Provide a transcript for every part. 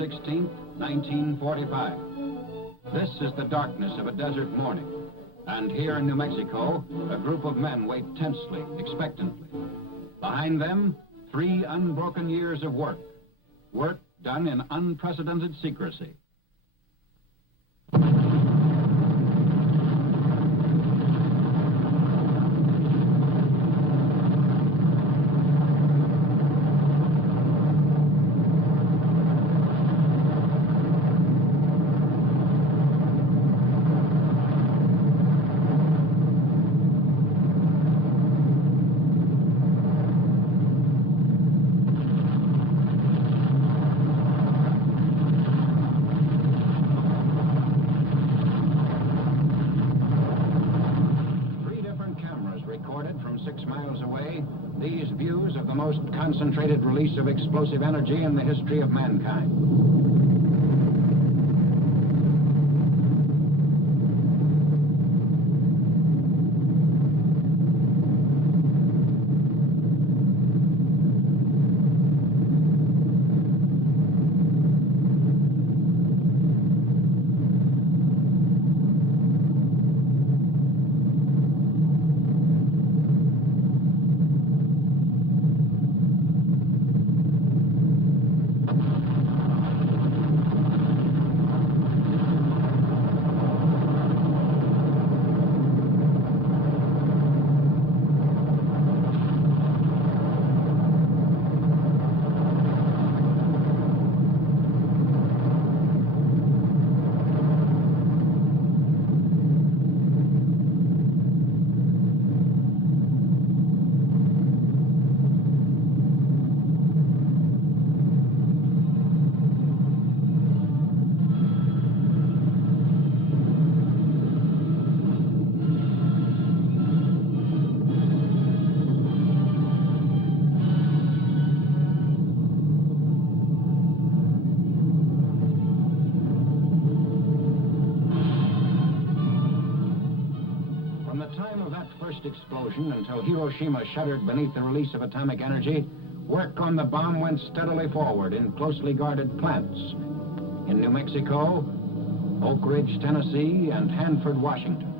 16th, 1945. This is the darkness of a desert morning. And here in New Mexico, a group of men wait tensely, expectantly. Behind them, 3 unbroken years of work. Work done in unprecedented secrecy. From 6 miles away, these views of the most concentrated release of explosive energy in the history of mankind. Explosion until Hiroshima shuddered beneath the release of atomic energy, work on the bomb went steadily forward in closely guarded plants in New Mexico, Oak Ridge, Tennessee, and Hanford, Washington.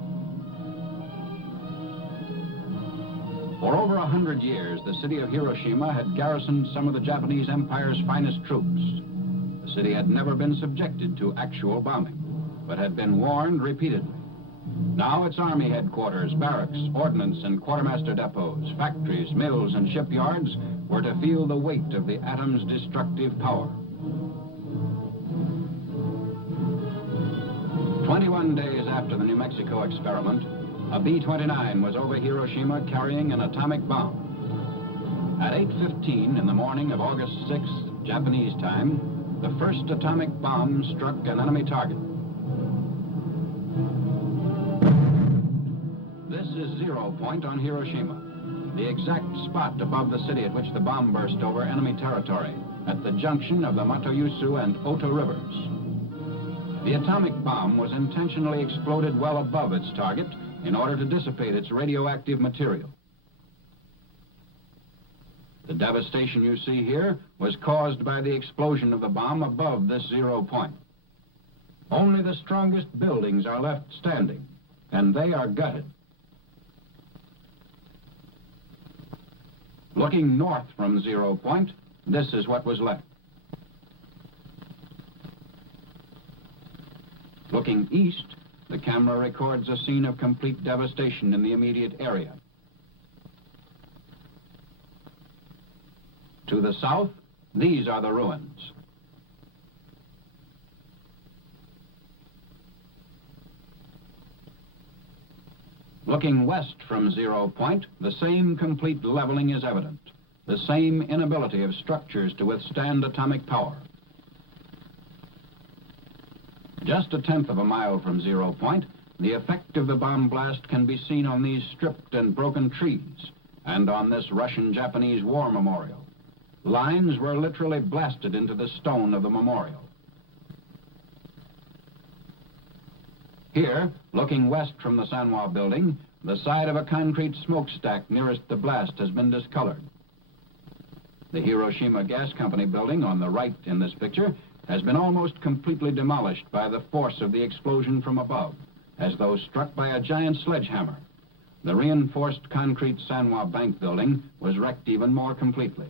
For over 100 years, the city of Hiroshima had garrisoned some of the Japanese Empire's finest troops. The city had never been subjected to actual bombing, but had been warned repeatedly. Now its army headquarters, barracks, ordnance, and quartermaster depots, factories, mills, and shipyards were to feel the weight of the atom's destructive power. 21 days after the New Mexico experiment, a B-29 was over Hiroshima carrying an atomic bomb. At 8:15 in the morning of August 6th, Japanese time, the first atomic bomb struck an enemy target. This is 0 point on Hiroshima, the exact spot above the city at which the bomb burst over enemy territory, at the junction of the Matoyusu and Ota rivers. The atomic bomb was intentionally exploded well above its target in order to dissipate its radioactive material. The devastation you see here was caused by the explosion of the bomb above this 0 point. Only the strongest buildings are left standing, and they are gutted. Looking north from 0 point, this is what was left. Looking east, the camera records a scene of complete devastation in the immediate area. To the south, these are the ruins. Looking west from 0 point, the same complete leveling is evident, the same inability of structures to withstand atomic power. Just 1/10 of a mile from 0 point, the effect of the bomb blast can be seen on these stripped and broken trees and on this Russian-Japanese war memorial. Lines were literally blasted into the stone of the memorial. Here, looking west from the Sanwa building, the side of a concrete smokestack nearest the blast has been discolored. The Hiroshima Gas Company building on the right in this picture has been almost completely demolished by the force of the explosion from above, as though struck by a giant sledgehammer. The reinforced concrete Sanois Bank building was wrecked even more completely.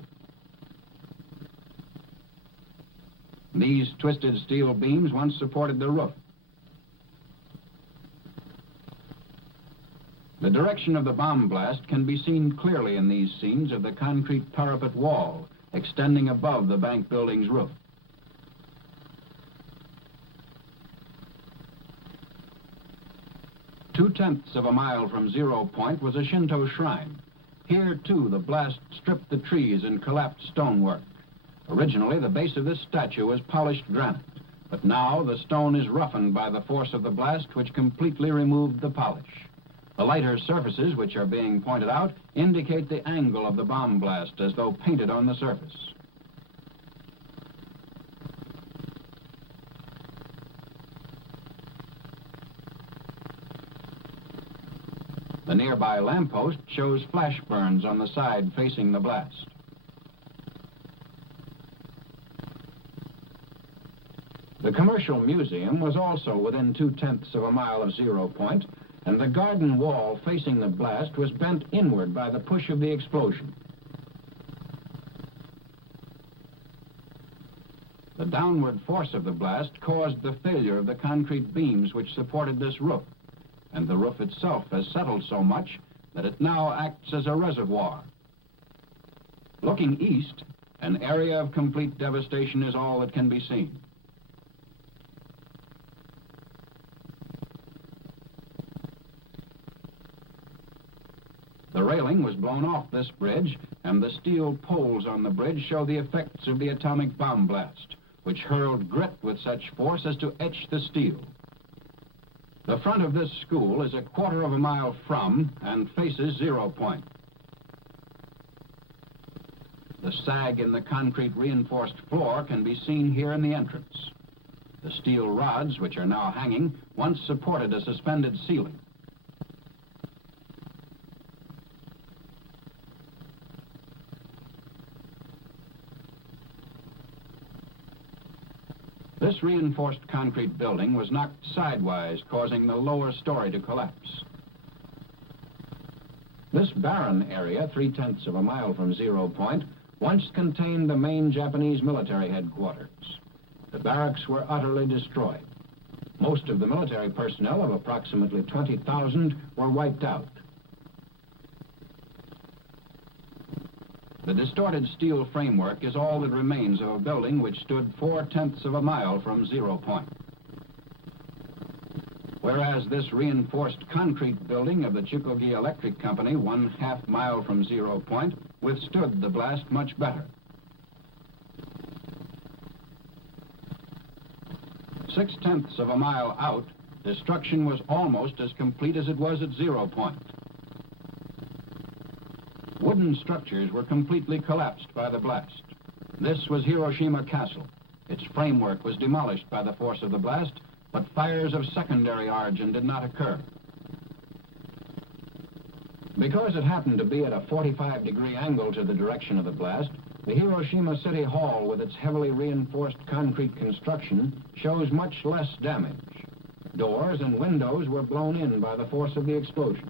These twisted steel beams once supported the roof. The direction of the bomb blast can be seen clearly in these scenes of the concrete parapet wall extending above the bank building's roof. Two-tenths of a mile from zero point was a Shinto shrine. Here, too, the blast stripped the trees and collapsed stonework. Originally, the base of this statue was polished granite, but now the stone is roughened by the force of the blast, which completely removed the polish. The lighter surfaces, which are being pointed out, indicate the angle of the bomb blast, as though painted on the surface. The nearby lamppost shows flash burns on the side facing the blast. The Commercial Museum was also within two-tenths of a mile of zero point, and the garden wall facing the blast was bent inward by the push of the explosion. The downward force of the blast caused the failure of the concrete beams which supported this roof, and the roof itself has settled so much that it now acts as a reservoir. Looking east, an area of complete devastation is all that can be seen. The railing was blown off this bridge, and the steel poles on the bridge show the effects of the atomic bomb blast, which hurled grit with such force as to etch the steel. The front of this school is a quarter of a mile from and faces zero point. The sag in the concrete reinforced floor can be seen here in the entrance. The steel rods, which are now hanging, once supported a suspended ceiling. This reinforced concrete building was knocked sidewise, causing the lower story to collapse. This barren area, three-tenths of a mile from zero point, once contained the main Japanese military headquarters. The barracks were utterly destroyed. Most of the military personnel, of approximately 20,000, were wiped out. The distorted steel framework is all that remains of a building which stood four-tenths of a mile from zero point. Whereas this reinforced concrete building of the Chukogi Electric Company, 1/2 mile from zero point, withstood the blast much better. 6/10ths of a mile out, destruction was almost as complete as it was at zero point. Wooden structures were completely collapsed by the blast. This was Hiroshima Castle. Its framework was demolished by the force of the blast, but fires of secondary origin did not occur. Because it happened to be at a 45-degree angle to the direction of the blast, the Hiroshima City Hall, with its heavily reinforced concrete construction, shows much less damage. Doors and windows were blown in by the force of the explosion.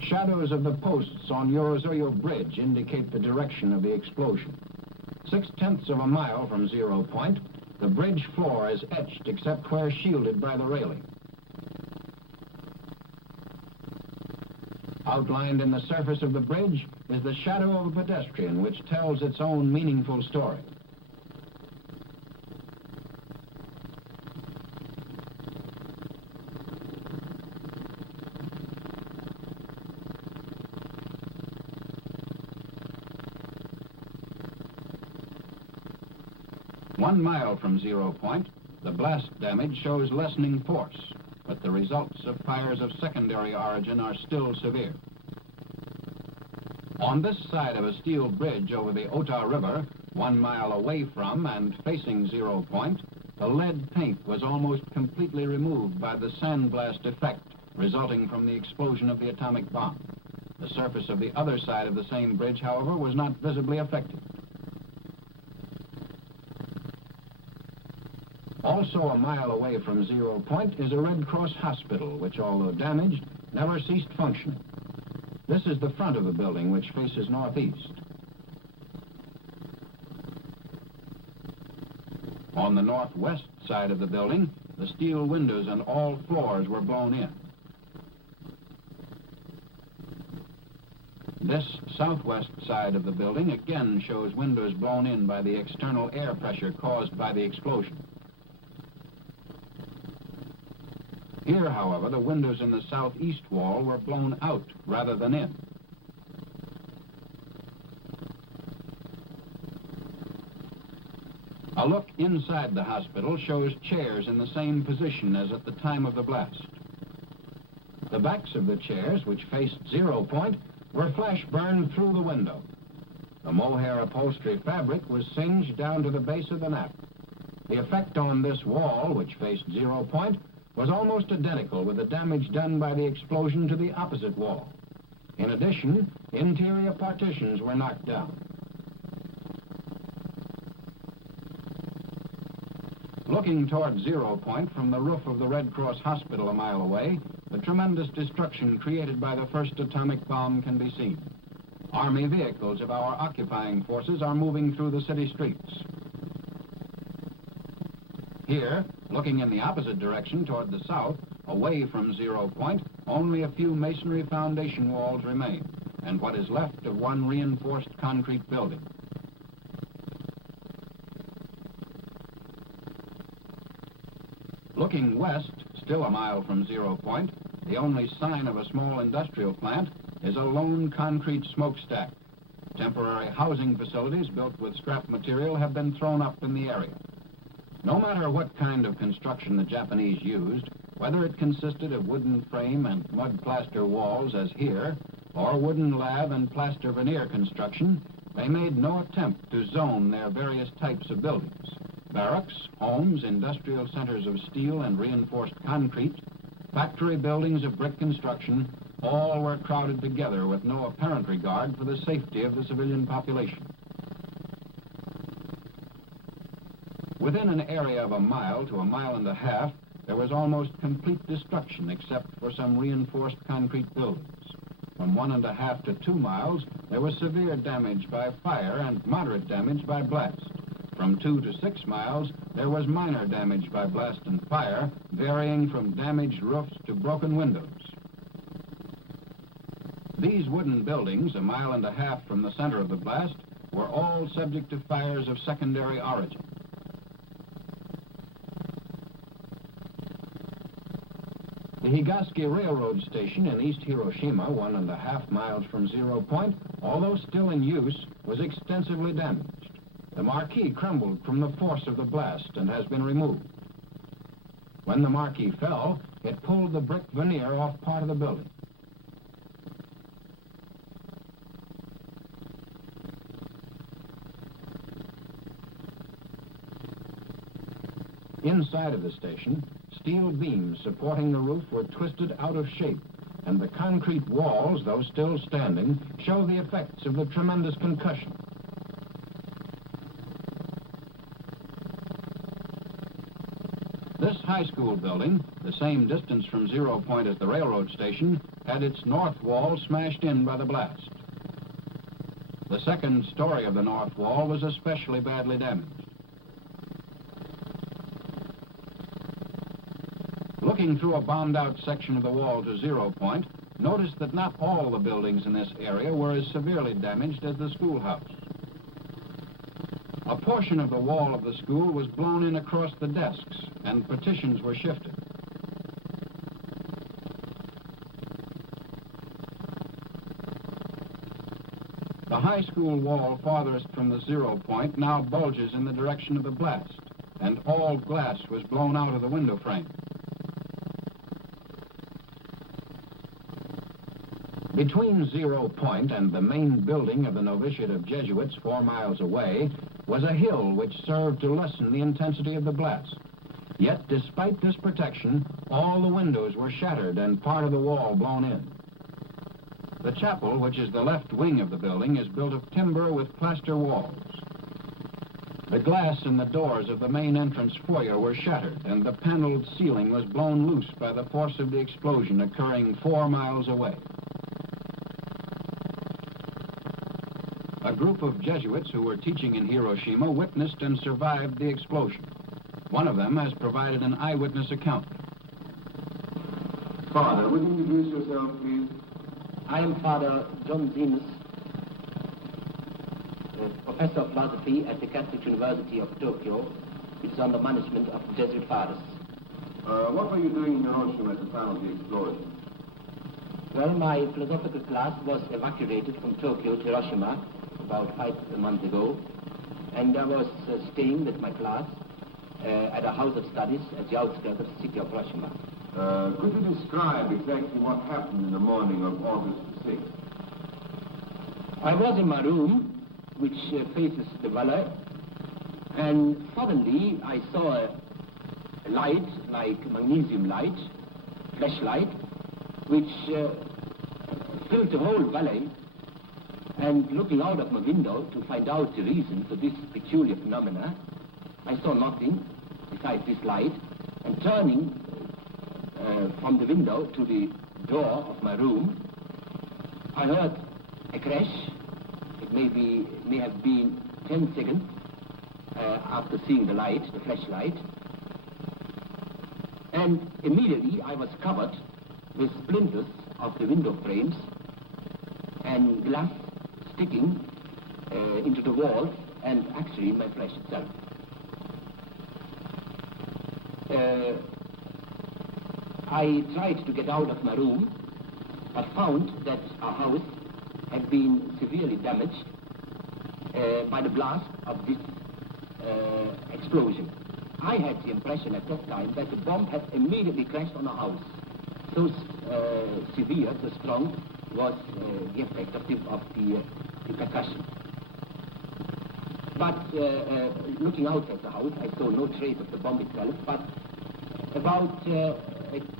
Shadows of the posts on Yorozuyo Bridge indicate the direction of the explosion. 6/10ths of a mile from zero point, the bridge floor is etched except where shielded by the railing. Outlined in the surface of the bridge is the shadow of a pedestrian, which tells its own meaningful story. One mile from zero point, the blast damage shows lessening force, but the results of fires of secondary origin are still severe. On this side of a steel bridge over the Ota River, 1 mile away from and facing zero point, the lead paint was almost completely removed by the sandblast effect resulting from the explosion of the atomic bomb. The surface of the other side of the same bridge, however, was not visibly affected. Also a mile away from 0 Point is a Red Cross hospital, which, although damaged, never ceased functioning. This is the front of the building, which faces northeast. On the northwest side of the building, the steel windows and all floors were blown in. This southwest side of the building again shows windows blown in by the external air pressure caused by the explosion. Here, however, the windows in the southeast wall were blown out rather than in. A look inside the hospital shows chairs in the same position as at the time of the blast. The backs of the chairs, which faced 0 Point, were flash burned through the window. The mohair upholstery fabric was singed down to the base of the nap. The effect on this wall, which faced 0 Point, was almost identical with the damage done by the explosion to the opposite wall. In addition, interior partitions were knocked down. Looking toward 0 Point from the roof of the Red Cross Hospital a mile away, the tremendous destruction created by the first atomic bomb can be seen. Army vehicles of our occupying forces are moving through the city streets. Here, looking in the opposite direction toward the south, away from 0 Point, only a few masonry foundation walls remain, and what is left of one reinforced concrete building. Looking west, still a mile from 0 Point, the only sign of a small industrial plant is a lone concrete smokestack. Temporary housing facilities built with scrap material have been thrown up in the area. No matter what kind of construction the Japanese used, whether it consisted of wooden frame and mud plaster walls as here, or wooden lath and plaster veneer construction, they made no attempt to zone their various types of buildings. Barracks, homes, industrial centers of steel and reinforced concrete, factory buildings of brick construction, all were crowded together with no apparent regard for the safety of the civilian population. Within an area of a mile to a mile and a half, there was almost complete destruction except for some reinforced concrete buildings. From 1.5 to 2 miles, there was severe damage by fire and moderate damage by blast. From 2 to 6 miles, there was minor damage by blast and fire, varying from damaged roofs to broken windows. These wooden buildings, 1.5 miles from the center of the blast, were all subject to fires of secondary origin. The Higaski Railroad Station in East Hiroshima, 1.5 miles from 0 Point, although still in use, was extensively damaged. The marquee crumbled from the force of the blast and has been removed. When the marquee fell, it pulled the brick veneer off part of the building. Inside of the station, steel beams supporting the roof were twisted out of shape, and the concrete walls, though still standing, show the effects of the tremendous concussion. This high school building, the same distance from 0 Point as the railroad station, had its north wall smashed in by the blast. The second story of the north wall was especially badly damaged. Looking through a bombed-out section of the wall to 0 Point, notice that not all the buildings in this area were as severely damaged as the schoolhouse. A portion of the wall of the school was blown in across the desks, and partitions were shifted. The high school wall farthest from the 0 Point now bulges in the direction of the blast, and all glass was blown out of the window frame. Between 0 Point and the main building of the novitiate of Jesuits 4 miles away was a hill which served to lessen the intensity of the blast. Yet, despite this protection, all the windows were shattered and part of the wall blown in. The chapel, which is the left wing of the building, is built of timber with plaster walls. The glass in the doors of the main entrance foyer were shattered, and the paneled ceiling was blown loose by the force of the explosion occurring 4 miles away. A group of Jesuits who were teaching in Hiroshima witnessed and survived the explosion. One of them has provided an eyewitness account. Father, would you introduce yourself, please? I am Father John Zemus, Professor of Philosophy at the Catholic University of Tokyo, which is under management of the Jesuit fathers. What were you doing in Hiroshima at the time of the explosion? Well, my philosophical class was evacuated from Tokyo to Hiroshima about 5 months ago, and I was staying with my class at a house of studies at the outskirts of the city of Hiroshima. Could you describe exactly what happened in the morning of August 6th? I was in my room, which faces the valley, and suddenly I saw a light, like magnesium light, flashlight, which filled the whole valley. And looking out of my window to find out the reason for this peculiar phenomena, I saw nothing besides this light, and turning from the window to the door of my room, I heard a crash. It may have been 10 seconds after seeing the light, the flashlight, and immediately I was covered with splinters of the window frames and glass sticking into the walls and actually my flesh itself. I tried to get out of my room, but found that our house had been severely damaged by the blast of this explosion. I had the impression at that time that the bomb had immediately crashed on our house. So severe, so strong was the effect of the percussion. But looking outside the house, I saw no trace of the bomb itself, but about a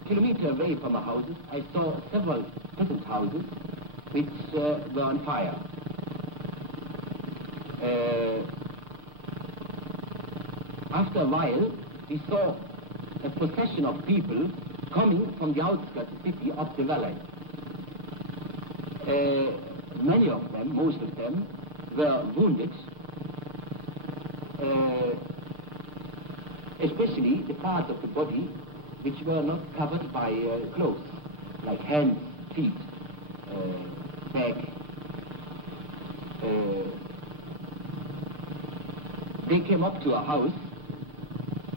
kilometer away from our houses, I saw several peasant houses which were on fire. After a while, we saw a procession of people coming from the outskirts of the city up the valley. Many of them, most of them, were wounded, especially the parts of the body which were not covered by clothes, like hands, feet, back. They came up to our house,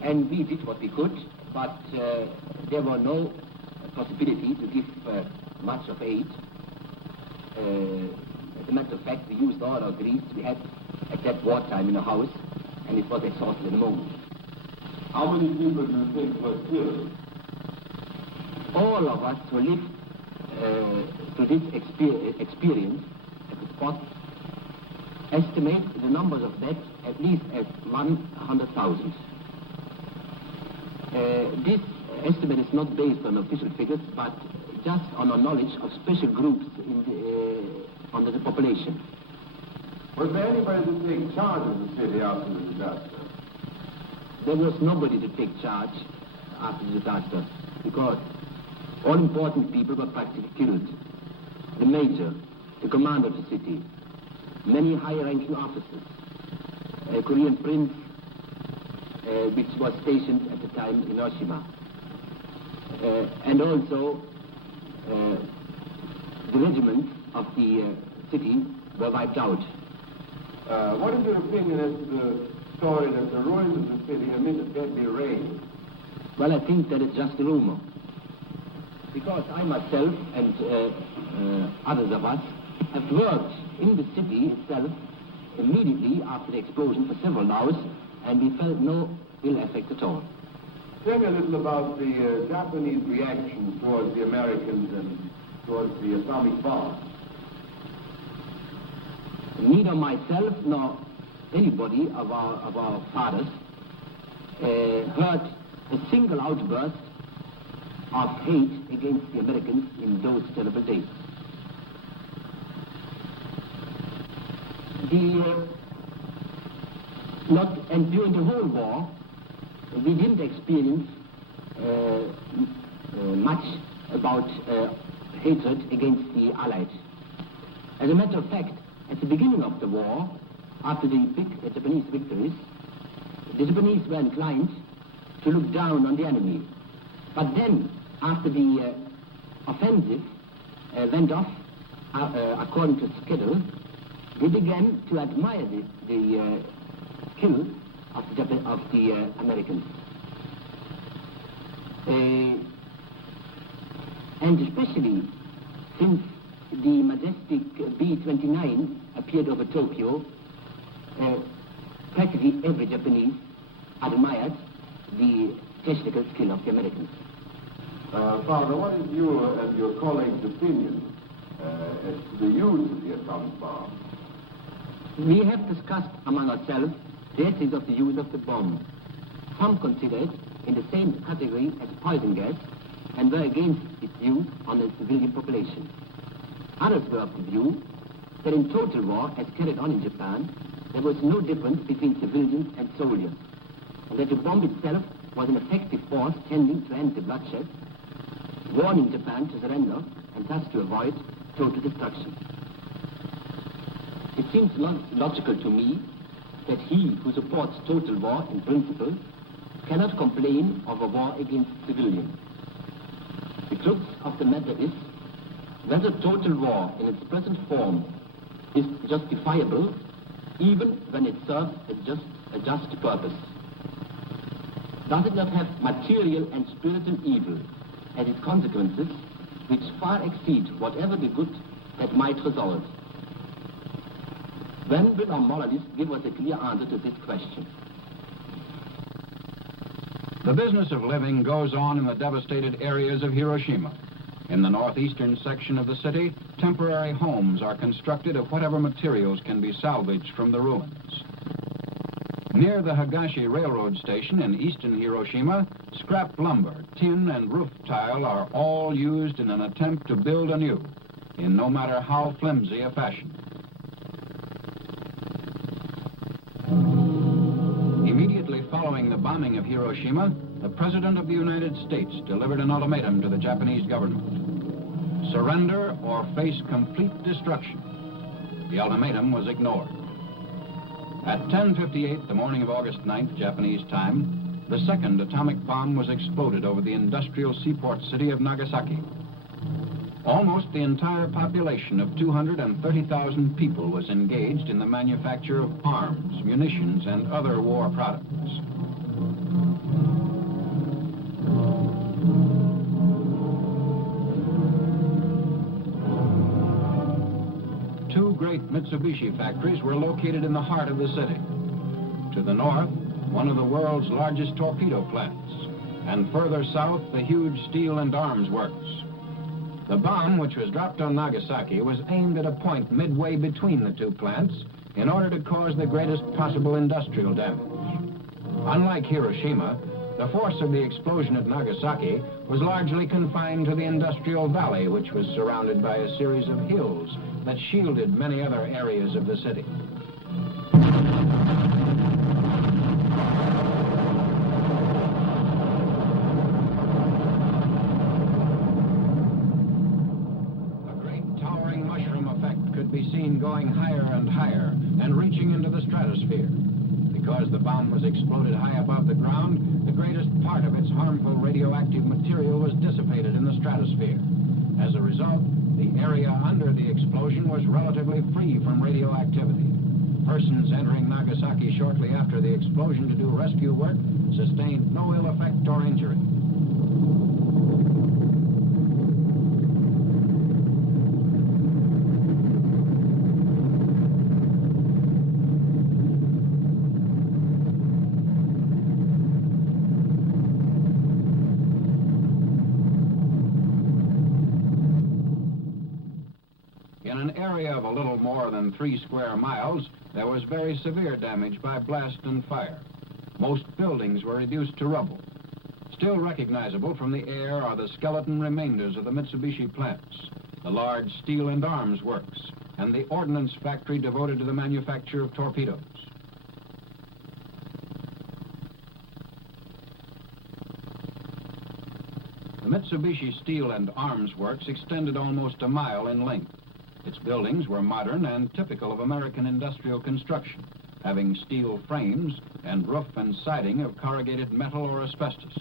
and we did what we could, but there were no possibility to give much of aid. As a matter of fact, we used all our grease we had at that wartime in the house, and it was exhausted in a moment. How many people do you think were killed? All of us who lived through this experience at the spot estimate the numbers of deaths at least at 100,000. This estimate is not based on official figures, but just on our knowledge of special groups under the population. Was there anybody to take charge of the city after the disaster? There was nobody to take charge after the disaster, because all important people were practically killed. The mayor, the commander of the city, many high-ranking officers, a Korean prince, which was stationed at the time in Hiroshima, and also the regiments of the city were wiped out. What is your opinion as to the story that the ruins of the city have been raised? Well, I think that it's just a rumor, because I myself and others of us have worked in the city itself immediately after the explosion for several hours, and we felt no ill effect at all. Tell me a little about the Japanese reaction towards the Americans and towards the atomic bomb. Neither myself nor anybody of our fathers heard a single outburst of hate against the Americans in those terrible days. And during the whole war, we didn't experience much about hatred against the Allies. As a matter of fact, at the beginning of the war, after the big Japanese victories, the Japanese were inclined to look down on the enemy. But then, after the offensive went off according to schedule, they began to admire the skill of the Americans. And especially since the majestic B-29 appeared over Tokyo, practically every Japanese admired the technical skill of the Americans. Father, what is your and your colleagues' opinion as to the use of the atomic bomb? We have discussed among ourselves the ethics of the use of the bomb. Some consider it in the same category as poison gas and were against its use on the civilian population. Others were of the view that in total war, as carried on in Japan, there was no difference between civilians and soldiers, and that the bomb itself was an effective force tending to end the bloodshed, warning Japan to surrender and thus to avoid total destruction. It seems logical to me that he who supports total war in principle cannot complain of a war against civilians. The crux of the matter is whether total war in its present form is justifiable even when it serves a just purpose. Does it not have material and spiritual evil as its consequences which far exceed whatever the good that might result? When will our moralists give us a clear answer to this question? The business of living goes on in the devastated areas of Hiroshima. In the northeastern section of the city, temporary homes are constructed of whatever materials can be salvaged from the ruins. Near the Higashi Railroad Station in eastern Hiroshima, scrap lumber, tin, and roof tile are all used in an attempt to build anew, in no matter how flimsy a fashion. Immediately following the bombing of Hiroshima, the President of the United States delivered an ultimatum to the Japanese government. Surrender or face complete destruction. The ultimatum was ignored. At 10:58 the morning of August 9th, Japanese time, the second atomic bomb was exploded over the industrial seaport city of Nagasaki. Almost the entire population of 230,000 people was engaged in the manufacture of arms, munitions, and other war products. Two great Mitsubishi factories were located in the heart of the city. To the north, one of the world's largest torpedo plants, and further south, the huge steel and arms works. The bomb, which was dropped on Nagasaki, was aimed at a point midway between the two plants in order to cause the greatest possible industrial damage. Unlike Hiroshima, the force of the explosion at Nagasaki was largely confined to the industrial valley, which was surrounded by a series of hills that shielded many other areas of the city. Be seen going higher and higher and reaching into the stratosphere. Because the bomb was exploded high above the ground, the greatest part of its harmful radioactive material was dissipated in the stratosphere. As a result, the area under the explosion was relatively free from radioactivity. Persons entering Nagasaki shortly after the explosion to do rescue work sustained no ill effect or injury. In an area of a little more than 3 square miles, there was very severe damage by blast and fire. Most buildings were reduced to rubble. Still recognizable from the air are the skeleton remainders of the Mitsubishi plants, the large steel and arms works, and the ordnance factory devoted to the manufacture of torpedoes. The Mitsubishi Steel and Arms Works extended almost a mile in length. Its buildings were modern and typical of American industrial construction, having steel frames and roof and siding of corrugated metal or asbestos.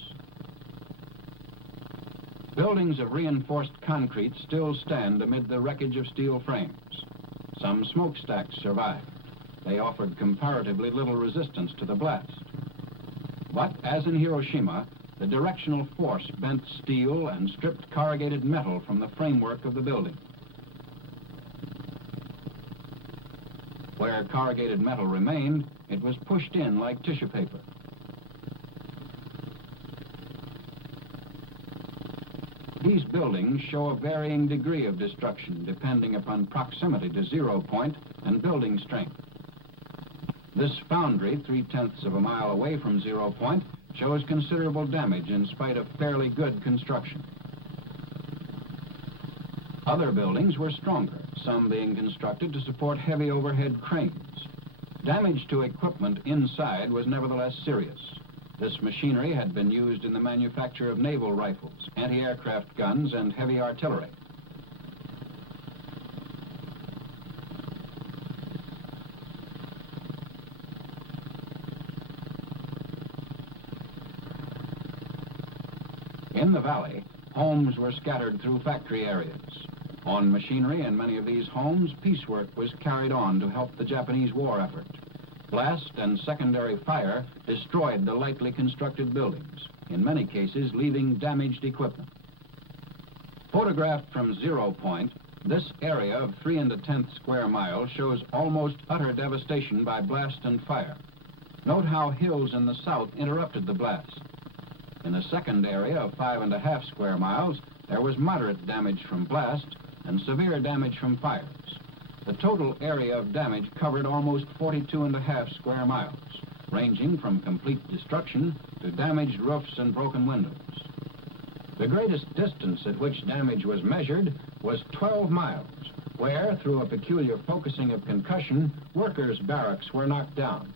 Buildings of reinforced concrete still stand amid the wreckage of steel frames. Some smokestacks survived. They offered comparatively little resistance to the blast. But, as in Hiroshima, the directional force bent steel and stripped corrugated metal from the framework of the building. Where corrugated metal remained, it was pushed in like tissue paper. These buildings show a varying degree of destruction depending upon proximity to 0 point and building strength. This foundry, 3/10 of a mile away from 0 point, shows considerable damage in spite of fairly good construction. Other buildings were stronger, some being constructed to support heavy overhead cranes. Damage to equipment inside was nevertheless serious. This machinery had been used in the manufacture of naval rifles, anti-aircraft guns, and heavy artillery. In the valley, homes were scattered through factory areas. On machinery in many of these homes, piecework was carried on to help the Japanese war effort. Blast and secondary fire destroyed the lightly constructed buildings, in many cases leaving damaged equipment. Photographed from 0 point, this area of 3 1/10 square miles shows almost utter devastation by blast and fire. Note how hills in the south interrupted the blast. In the second area of 5 1/2 square miles, there was moderate damage from blast and severe damage from fires. The total area of damage covered almost 42 1/2 square miles, ranging from complete destruction to damaged roofs and broken windows. The greatest distance at which damage was measured was 12 miles, where, through a peculiar focusing of concussion, workers' barracks were knocked down.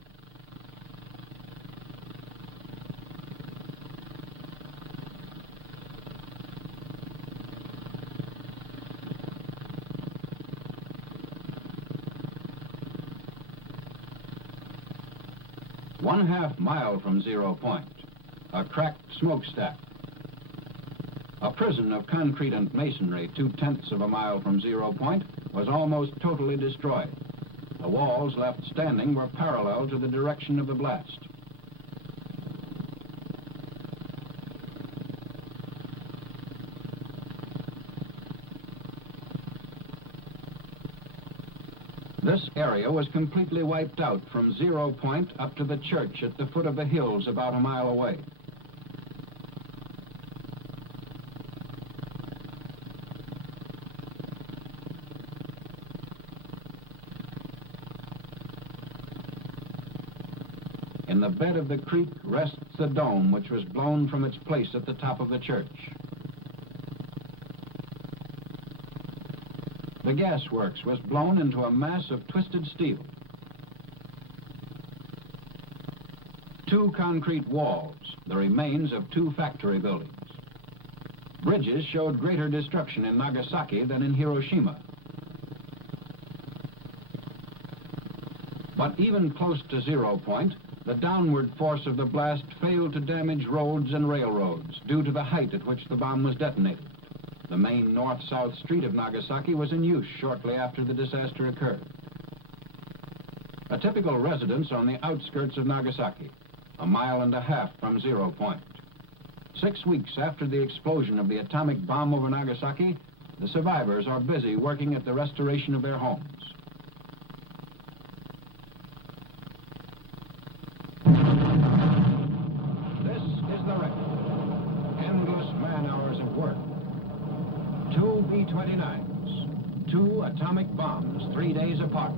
One-half mile from 0 point, a cracked smokestack. A prison of concrete and masonry 2/10 of a mile from 0 point was almost totally destroyed. The walls left standing were parallel to the direction of the blast. This area was completely wiped out from 0 point up to the church at the foot of the hills about a mile away. In the bed of the creek rests the dome, which was blown from its place at the top of the church. The gasworks was blown into a mass of twisted steel. 2 concrete walls, the remains of 2 factory buildings. Bridges showed greater destruction in Nagasaki than in Hiroshima. But even close to 0 point, the downward force of the blast failed to damage roads and railroads due to the height at which the bomb was detonated. The main north-south street of Nagasaki was in use shortly after the disaster occurred. A typical residence on the outskirts of Nagasaki, a mile and a half from 0 point. 6 weeks after the explosion of the atomic bomb over Nagasaki, the survivors are busy working at the restoration of their homes. This is the record. Endless man-hours of work. 2 B-29s, 2 atomic bombs 3 days apart,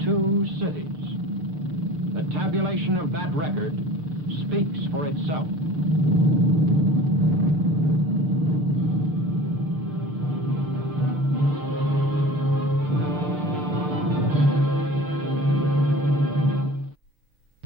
2 cities. The tabulation of that record speaks for itself.